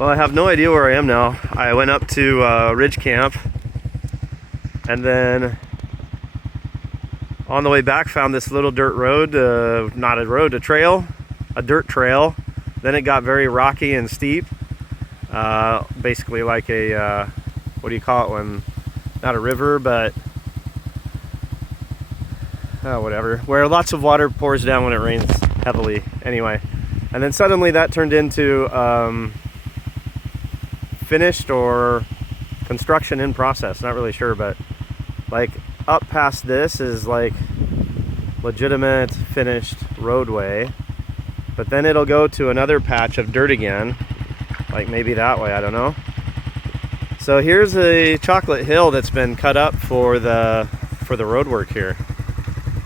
Well, I have no idea where I am now. I went up to Ridge Camp, and then on the way back found this little dirt road, not a road, a trail, a dirt trail. Then it got very rocky and steep, basically like a, what do you call it when, not a river, but whatever, where lots of water pours down when it rains heavily, anyway. And then suddenly that turned into finished or construction in process, not really sure, but like up past this is like legitimate finished roadway, but then it'll go to another patch of dirt again, like maybe that way, I don't know. So here's a chocolate hill that's been cut up for the road work here.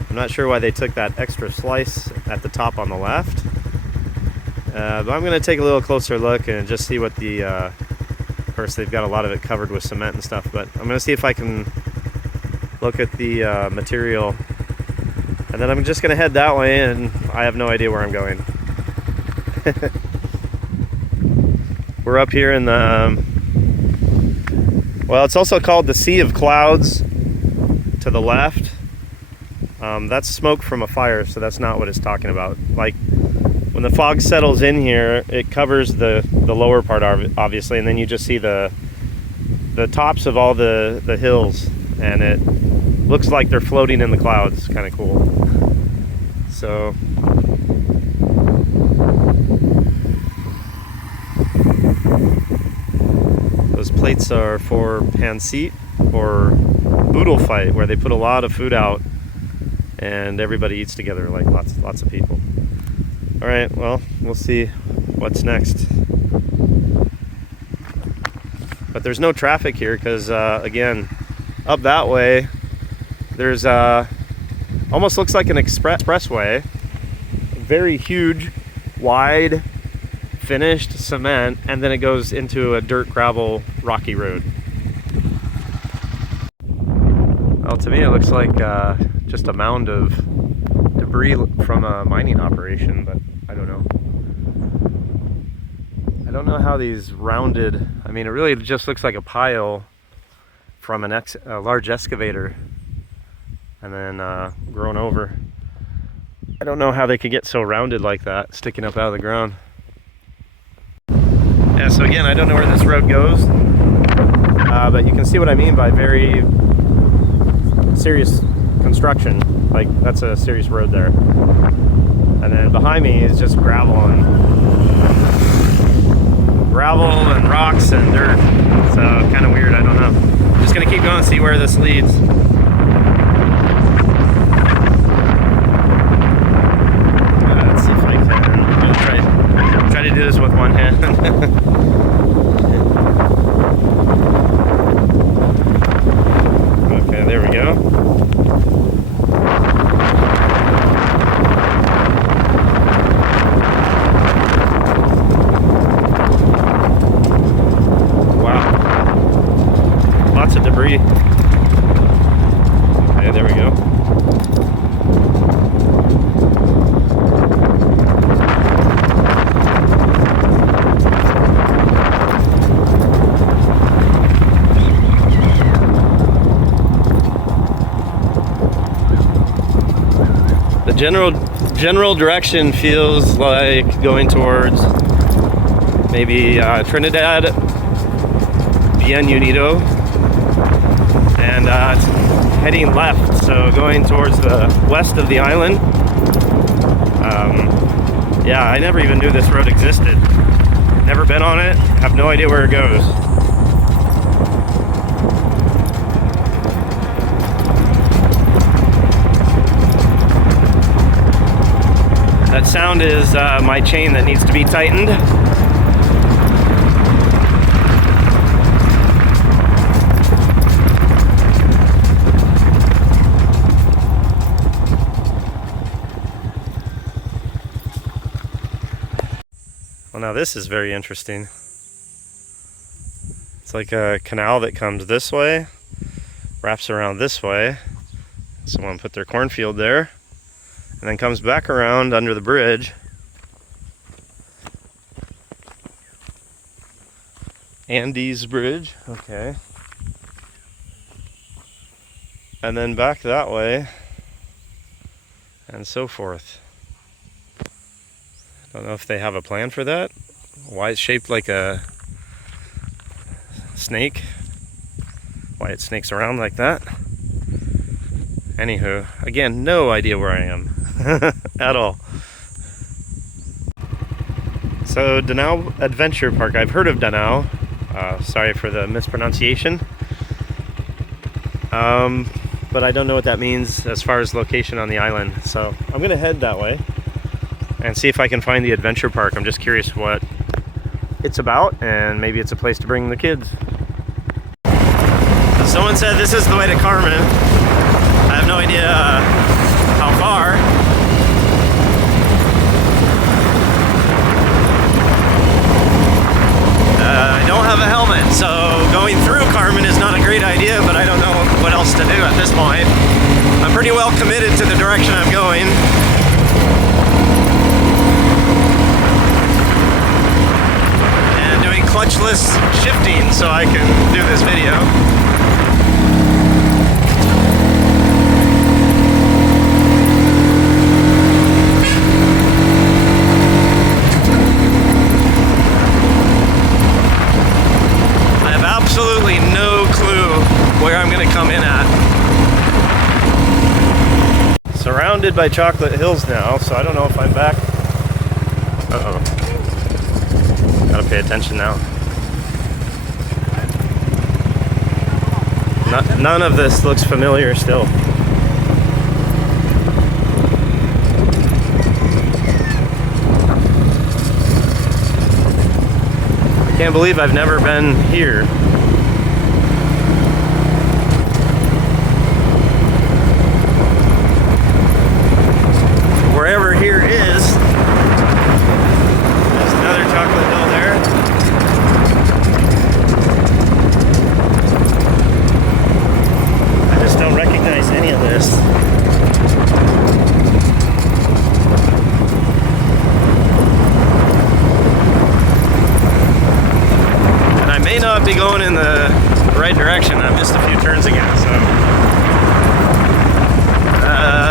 I'm not sure why they took that extra slice at the top on the left, but I'm going to take a little closer look and just see what the of course they've got a lot of it covered with cement and stuff, but I'm going to see if I can look at the material, and then I'm just going to head that way, and I have no idea where I'm going. We're up here in the well, it's also called the Sea of Clouds to the left. That's smoke from a fire, so that's not what it's talking about. Like when the fog settles in here, it covers the lower part obviously, and then you just see the tops of all the hills, and it looks like they're floating in the clouds. Kind of cool. So those plates are for pancit or boodle fight, where they put a lot of food out and everybody eats together, like lots of people. All right, well, we'll see what's next. But there's no traffic here because, again, up that way, there's almost looks like an expressway, very huge, wide, finished cement, and then it goes into a dirt, gravel, rocky road. Well, to me, it looks like just a mound of debris from a mining operation, but I don't know. I don't know how these rounded, I mean, it really just looks like a pile from a large excavator and then grown over. I don't know how they could get so rounded like that, sticking up out of the ground. Yeah, so again, I don't know where this road goes, but you can see what I mean by very serious construction. Like, that's a serious road there. And then behind me is just gravel and rocks and dirt. So kind of weird, I don't know. I'm just gonna keep going and see where this leads. Let's see if I can try to do this with one hand. Okay, there we go. Lots of debris. Okay, there we go. The general direction feels like going towards maybe Trinidad, Bien Unido, and it's heading left, so going towards the west of the island. Yeah, I never even knew this road existed. Never been on it, have no idea where it goes. That sound is my chain that needs to be tightened. Well, now this is very interesting. It's like a canal that comes this way, wraps around this way. Someone put their cornfield there, and then comes back around under the bridge. Andes Bridge, okay. And then back that way, and so forth. I don't know if they have a plan for that. Why it's shaped like a snake. Why it snakes around like that. Anywho, again, no idea where I am at all. So Danao Adventure Park. I've heard of Danao. Sorry for the mispronunciation. But I don't know what that means as far as location on the island. So I'm gonna head that way and see if I can find the adventure park. I'm just curious what it's about, and maybe it's a place to bring the kids. Someone said this is the way to Carmen. I have no idea how far. I don't have a helmet, so going through Carmen is not a great idea, but I don't know what else to do at this point. I'm pretty well committed to the direction I'm going. And doing clutchless shifting so I can do this video. Absolutely no clue where I'm going to come in at. Surrounded by chocolate hills now, so I don't know if I'm back. Uh-oh. Gotta pay attention now. None of this looks familiar still. I can't believe I've never been here. Wherever here is, there's another chocolate hill there. I just don't recognize any of this. And I may not be going in the right direction. I missed a few turns again, so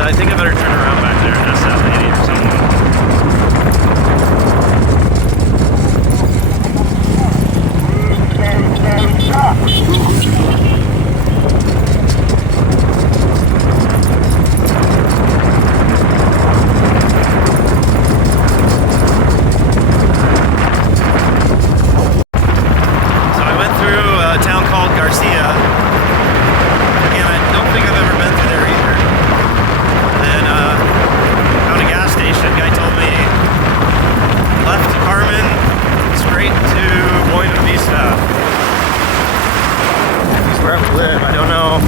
I think I better turn around back there and ask that lady or something. So I went through a town called Garcia. Again, I don't think I've ever been through there either. And found a gas station. Guy told me left Carmen, straight to Buena Vista. He's where I would live. I don't know,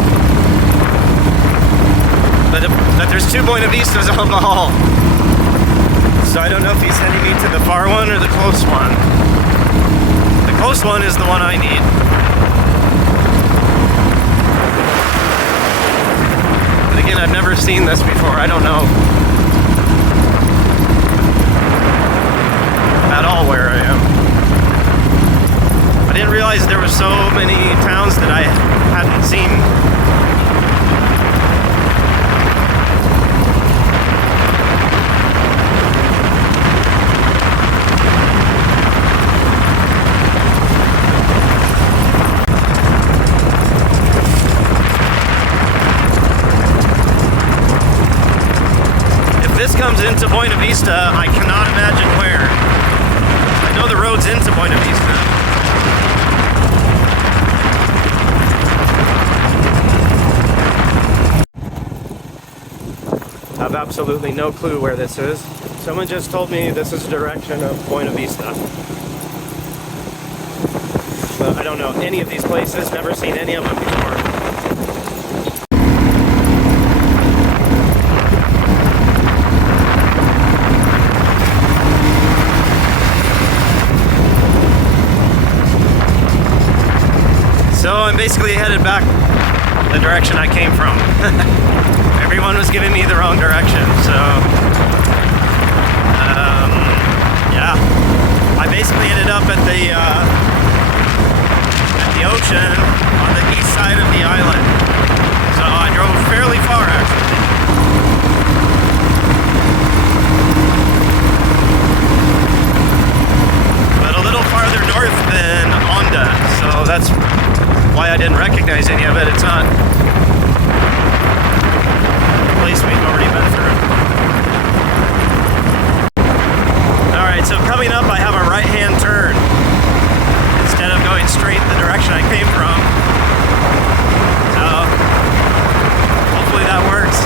but there's two Buena Vistas on the haul. So I don't know if he's sending me to the far one or the close one. The close one is the one I need. But again, I've never seen this before. I don't know at all where I am. I didn't realize there were so many towns that I hadn't seen. If this comes into Buena Vista, I cannot imagine where. I know the road's into Buena Vista. I have absolutely no clue where this is. Someone just told me this is the direction of Buena Vista. But I don't know any of these places, never seen any of them before. So I'm basically headed back the direction I came from. Everyone was giving me the wrong direction, so yeah. I basically ended up at the location on the east side of the island. So I drove fairly far actually. But a little farther north than Onda, so that's why I didn't recognize any of it. It's not a place we've already been through. Alright, so coming up I have a right-hand turn instead of going straight the direction I came from. So hopefully that works.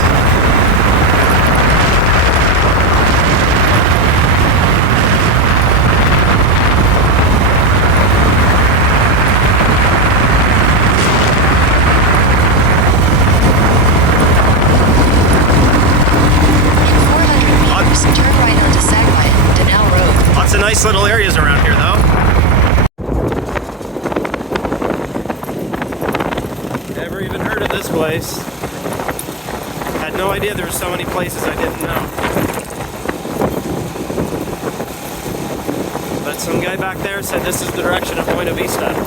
Lots of nice little areas around here though. Never even heard of this place. Had no idea there were so many places I didn't know. But some guy back there said this is the direction of Buena Vista. So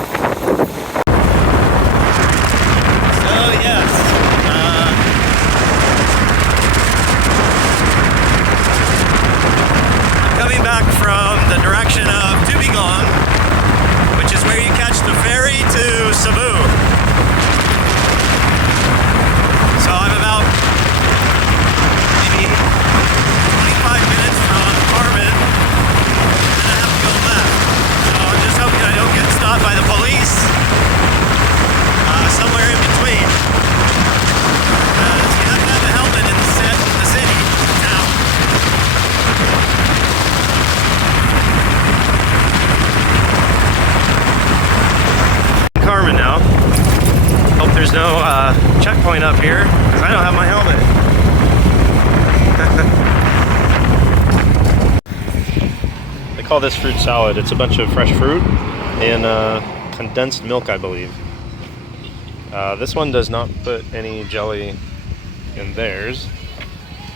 yes. Coming back from the direction of Tubigong, which is where you catch the ferry to Cebu. So I'm about maybe 25 minutes from Carmen, and I have to go left. So I'm just hoping I don't get stopped by the police somewhere in between. Because you have to have a helmet in the city now. Carmen now. Hope there's no checkpoint up here because I don't have my helmet. They call this fruit salad. It's a bunch of fresh fruit and condensed milk, I believe. This one does not put any jelly in theirs.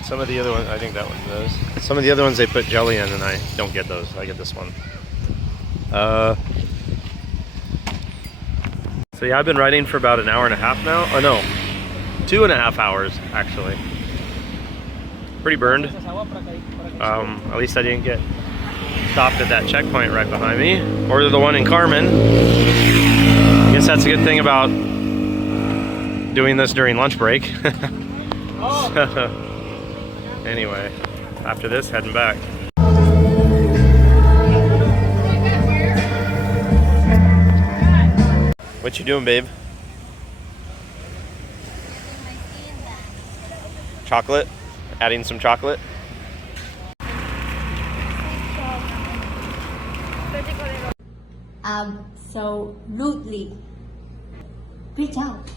Some of the other ones, I think that one does. Some of the other ones they put jelly in and I don't get those. I get this one. So yeah, I've been riding for about an hour and a half now. Oh no, 2.5 hours actually. Pretty burned. At least I didn't get stopped at that checkpoint right behind me, or the one in Carmen. I guess that's a good thing about doing this during lunch break. So, anyway, after this, heading back. What you doing, babe? Chocolate? Adding some chocolate? So rudely reach out.